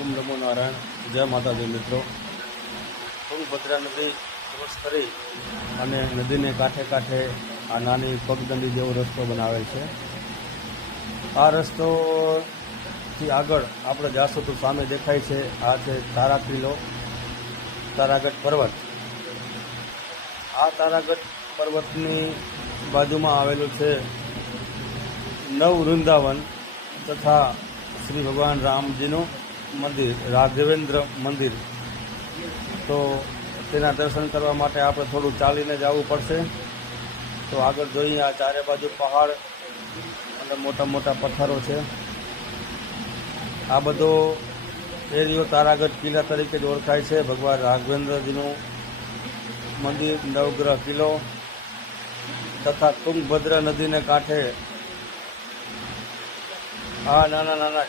ઓમ નમો નારાયણ. જય માતાજી મિત્રો. તુંગભદ્રા નદી ક્રોસ કરી અને નદીને કાંઠે કાંઠે આ નાની પગદંડી જેવો રસ્તો બનાવેલ છે. આ રસ્તોથી આગળ આપણે જાશું તો સામે દેખાય છે આ છે તારા કિલ્લો, તારાગઢ પર્વત. આ તારાગઢ પર્વતની બાજુમાં આવેલું છે નવ વૃંદાવન તથા શ્રી ભગવાન રામજીનું મંદિર, રાઘવેન્દ્ર મંદિર. તો તેના દર્શન કરવા માટે આપણે થોડું ચાલીને જવું પડશે. તો આગળ જોઈએ, આ ચારે બાજુ પહાડ અને મોટા મોટા પથ્થરો છે. આ બધો એરિયો તારાગઢ કિલ્લા તરીકે જ ઓળખાય છે. ભગવાન રાઘવેન્દ્રજીનું મંદિર, નવગ્રહ કિલ્લો તથા તુંગભદ્રા નદીને કાંઠે આ નાના નાના